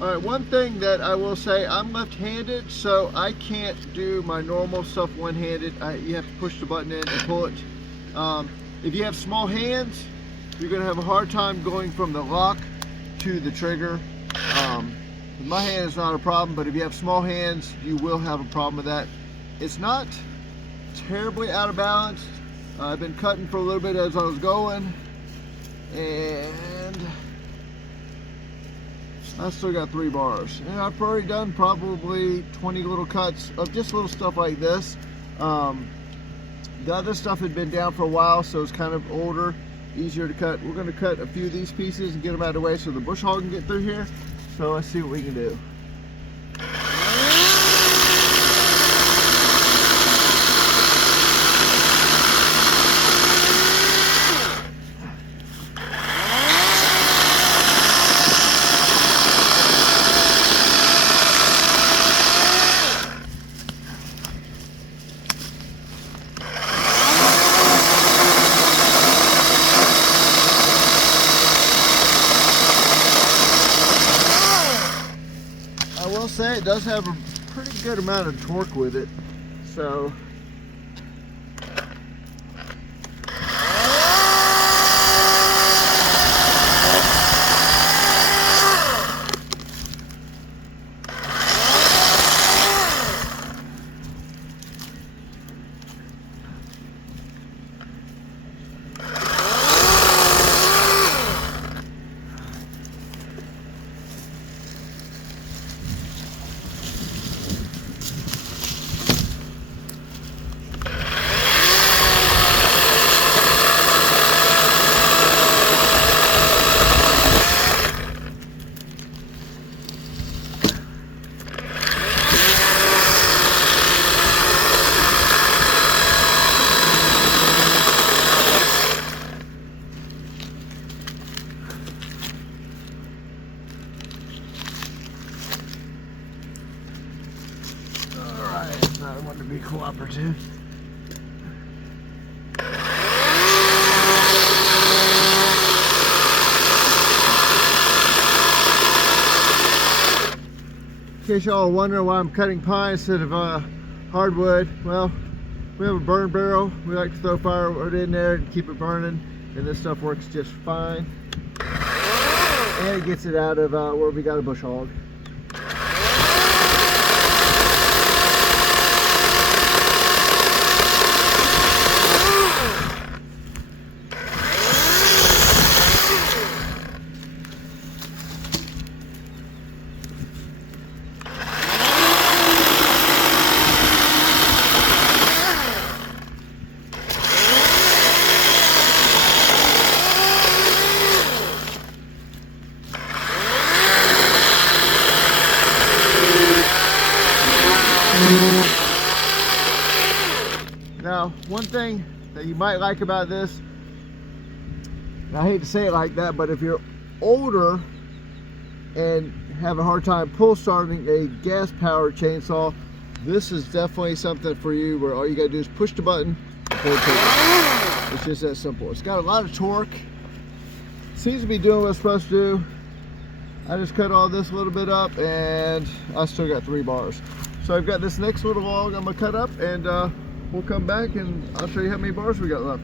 All right, one thing that I will say, I'm left-handed, so I can't do my normal stuff one-handed. You have to push the button in and pull it. If you have small hands, you're gonna have a hard time going from the lock to the trigger. My hand is not a problem, but if you have small hands, you will have a problem with that. It's not terribly out of balance. I've been cutting for a little bit as I was going, and I still got 3 bars. And I've already done probably 20 little cuts of just little stuff like this. The other stuff had been down for a while, so it's kind of older, easier to cut. We're going to cut a few of these pieces and get them out of the way so the bush hog can get through here. So let's see what we can do. Say it does have a pretty good amount of torque with it, so I want to be cooperative. In case y'all are wondering why I'm cutting pine instead of hardwood, well, we have a burn barrel. We like to throw firewood in there and keep it burning, and this stuff works just fine. And it gets it out of where we got a bush hog. Now, one thing that you might like about this, and I hate to say it like that, but if you're older and have a hard time pull starting a gas powered chainsaw, this is definitely something for you where all you gotta do is push the button and pull the trigger. It's just that simple. It's got a lot of torque. Seems to be doing what it's supposed to do. I just cut all this a little bit up and I still got 3 bars. So I've got this next little log I'm gonna cut up, and we'll come back and I'll show you how many bars we got left.